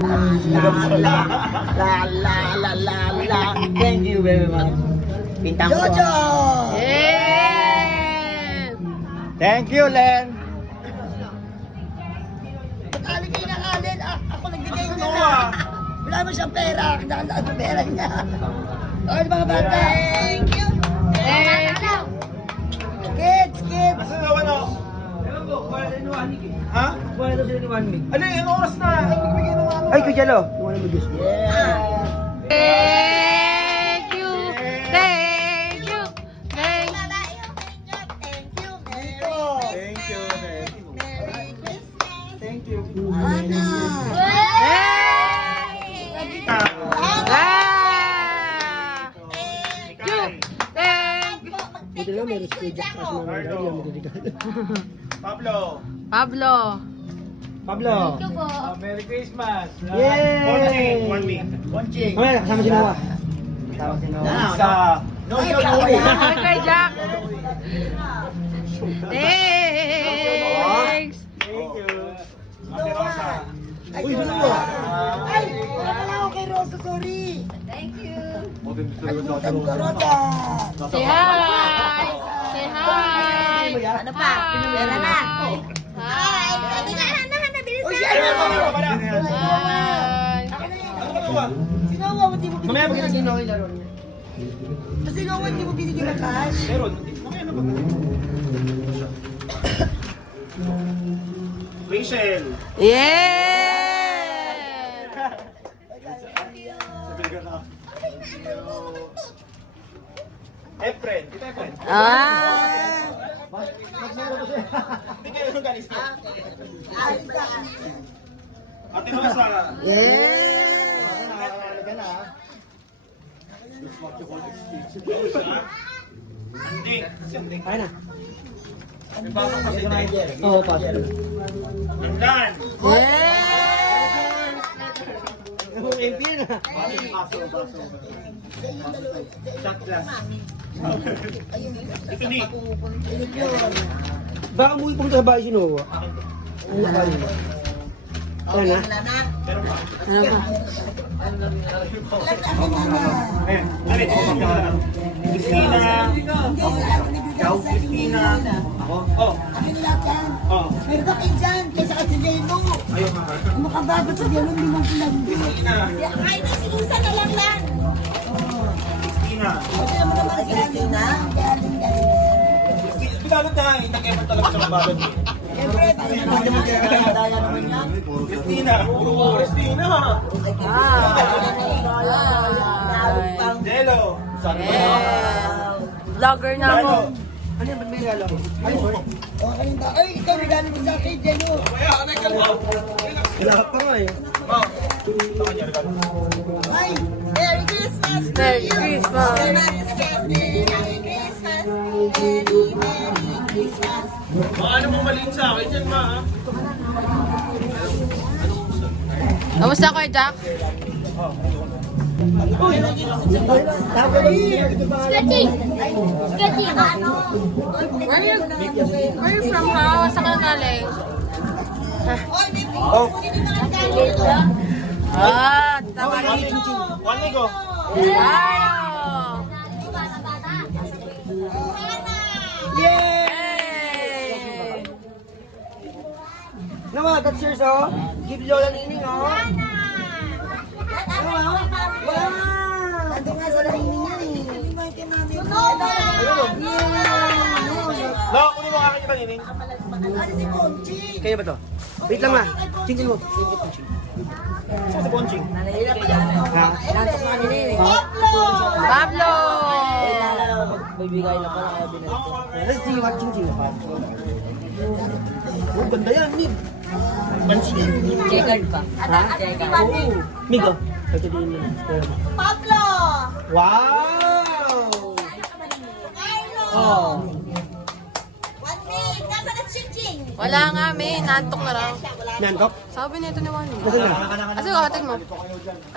La. Thank you very much. Pintang Jojo! Yes! Thank you, Len. Patali kayo ng alin. Ako nagbigay na. Wala mo siyang pera. Nakandaan ang pera niya. Okay, mga bata. Thank you. Thank you! Kids. Asa na naman ako? Ewan ko, wala na ni Wanik eh. Ha? Wala na sila ni Wanik. Ano yung oras na? Ay, nagbigay ng ano. Ay, Kujalo. Wala mo Diyos. Thank you! Thank you! Thank you! Thank you. Ana. Buti lang, meron si Jack sa mga hindi lang magdadigan. Pablo. Pablo! Pablo. Merry Christmas. Yay! Bonching. Mamaya, kasama si Noah. Kasama si Noah. Sa... Happy kay Jack! Thanks! Thank you. Ate Rosa. Uy, doon mo. Ay, wala pala ako kay Rosa, sorry. Kalimutan ko, Rosa. Say hi! Say hi! Ano pa? Pinulera na. Hi! O siya na ako. Hi! Ano ba? Si Noah, hindi mo Mamaya, pag binigyan. hindi Noah laro niya. Si Noah, hindi mo binigyan ng cash. Meron. Mamaya na ba? Rachel. Yeah! Efren. Kita Efren. Ah! Hindi kayo nung galis ka. Ate Rosa. Hindi. Kaya na. May pasok kasi tayo. Oo, pasok. Nandan. Yes! Yung MP na. Shot glass. Ito ni. Baka mo pumunta sa bahay si Noah. Ano ba yun? Ayan na. Pero pa. Ano ba? Eh, dali. Christina. Ikaw, Christina. Ako. Oh. Akin lahat yan. Oh. Meron ka kayo dyan. Kaysa ka sa Jeno. Ayun nga. Ang makababat sa Jeno, limang pinagdi. Christina. Kahit na si Isa na lang yan. Christina. Kasi naman naman si Alina. Kaya din yan. Pinalot na. Nag-effort talaga sa mabalot eh. Siyempre, para naman yan. Daya naman yan. Christina. Puro Christina. Jello. Vlogger na ako. Ano yan? Ba't may regalo ko? Ay, O, kanina. Ay, ikaw regalo mo sa akin, Jeno. lahat pa nga eh. Oh. Sa kanya regalo. Ay, Merry Christmas to Merry you. Christmas. Merry Christmas. Merry Christmas. Merry Christmas. Baka ano mong maliit sa akin yan, ma. Kamusta ko, Jack? Where you from, ha? Saan ka galing? Oh. Tama rin. One week, oh. Wow! Yay! Noah, that's yours oh. Give Lola Nining oh. Ando nga sa lahining niya eh. No, kunin mo ang aking panining. Ano si Conchi? Kaya ba to? Wait lang ma. Chingin mo. Sa Bonching. Ha? Pablo! Magbibigay na pala kaya binalik. Let's see what ching ching. Oh, ganda yan, Mig. Pansin. Kegard pa. Migo. Ito din yun. Pablo! Wow! Oh. One minute! Nasa na Chinching? Wala nga, may. Nantok na raw. Nantok? Sabi nito ni Wani. Nasaan na? Asa kapatid mo?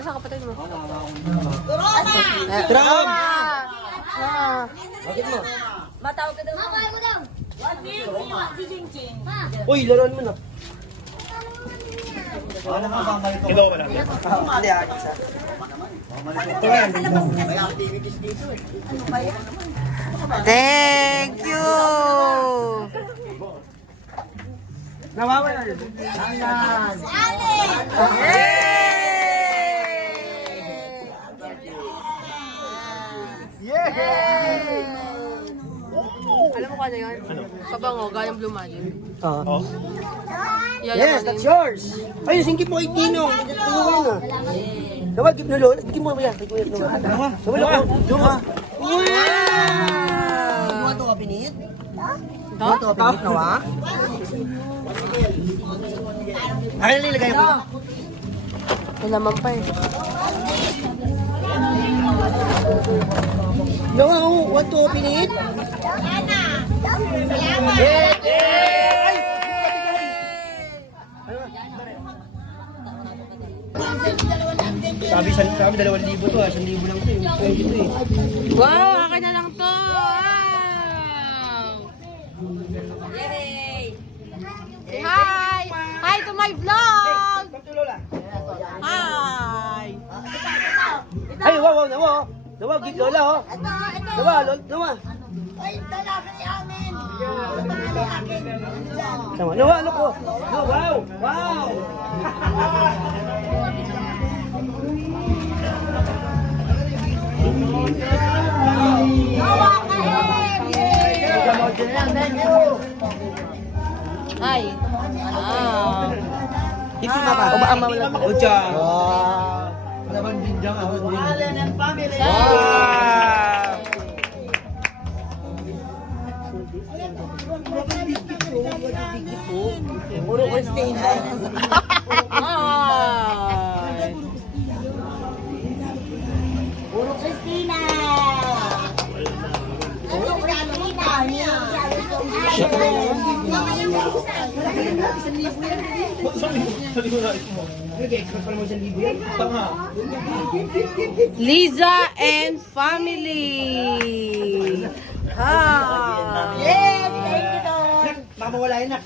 Asa kapatid mo? Corona! Tram! Bakit mo? Matawag ka daw. Mama, mo daw. One minute! Si Chinching. Uy, laruan mo na. Ito ko wala. Thank you! Nawawala na. Alam mo kung ano yun? Pabango, galing Blue Magic. Oh. Yayamanin. Yes, that's yours. Ay, singkip mo kay Tino. Tulungan na. Dawa, give na lolo. Bigyan mo ba yan? Bigyan mo yan. Dawa. Dawa. Wow! Dawa to ka pinit? Dawa to ka pinit, nawa? Ay, nilagay mo. May laman pa eh. Nawa, want to open it? Sabi 2,000 to, 1,000 lang to eh. Pwede to eh. Wow, akin na lang to! Wow! Hi! Hi to my vlog! Hi! Ay, wow, nawa. Nawa, give lola oh. Nawa, nawa. Ay, dalaga ni amin. Dalaga akin. Sama, nawa, ano ko? Wow, wow. Hi! Ah! Hindi mama. Umaama mo lang. Ocha. Naman din dyan ako. Puro Christine. Ah! Puro Christina. Puro Christina. Liza and family! Ha! Yes, thank you, Don. Baka mawala yun na.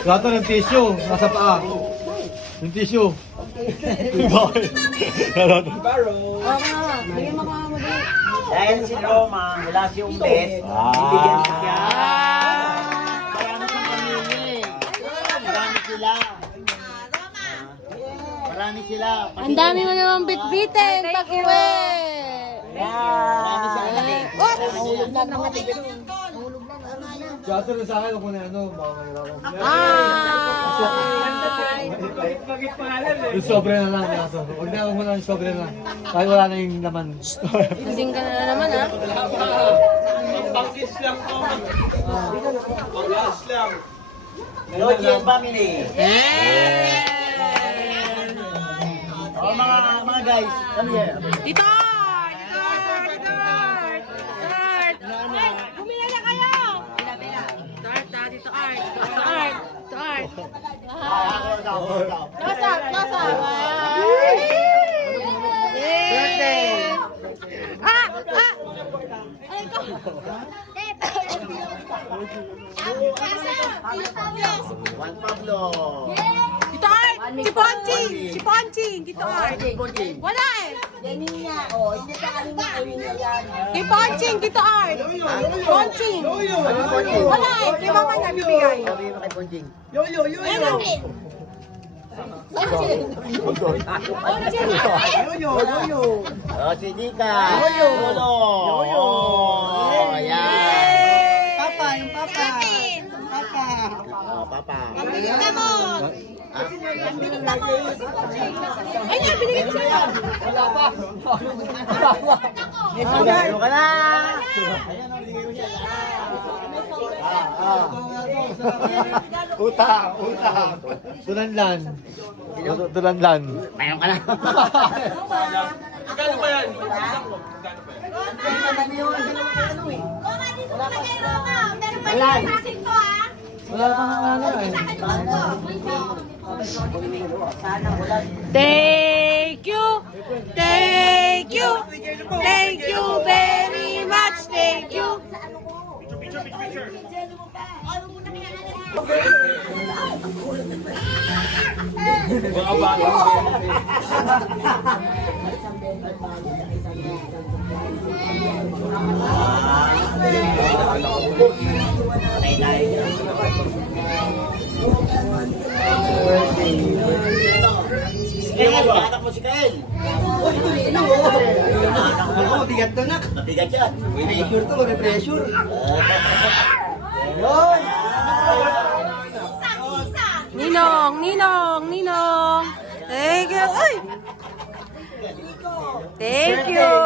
Gato ng tissue, nasa paa. Yung tissue. Bakit? Oo nga, bigyan mo ka mo din. Dahil si Roma, wala si Umbet, bibigyan siya. Marami siyang pamili. Marami sila. Marami sila. Ang dami mo naman bitbitin pag uwi. Marami siyang pamili. Nahulog na mga tigil. Gato rin sa akin kung ano, baka mahirapan. Hi! Yung sobre na lang, gato. Huwag mo na yung sobre na. Kahit wala na yung laman. Lasing ka na naman ha. Logi and family. Eh! O mga guys, come here. Dito! Dito! Dito! Art! Ay, bumili na kayo! Dito Art ha, dito Art. Dito Art. Dito Art. Close up! Close up! Birthday! Ah! Ah! Ay ko! Juan Pablo. Dito Art! Si Ponching! Si Ponching! Dito Art! Wala eh! Yan niya. Oh, hindi ka kanina yan. Si Ponching! Dito Art! Ponching! Wala eh! Kay mama niya bibigay. Sabi mo kay Ponjing. Ano? O, si Dika. Lolo. Oh, yan. Papa, yung papa. Papa. Oh, Papa. Binigyan mo. Ay nga, binigay ko sa'yo! Ano ka na? Uta, uta. Tulanlan. Tulanlan. Mayroon ka na. Wala pa nga ano eh. Thank you! Thank you! Thank you very much! Thank you! Kael, anak mo si Kael. Oh, ito rin, oh. Bigat to, nak. Mabigat yan. Pressure to, may pressure. Yun. Ninong. Thank you. Ay! Thank you.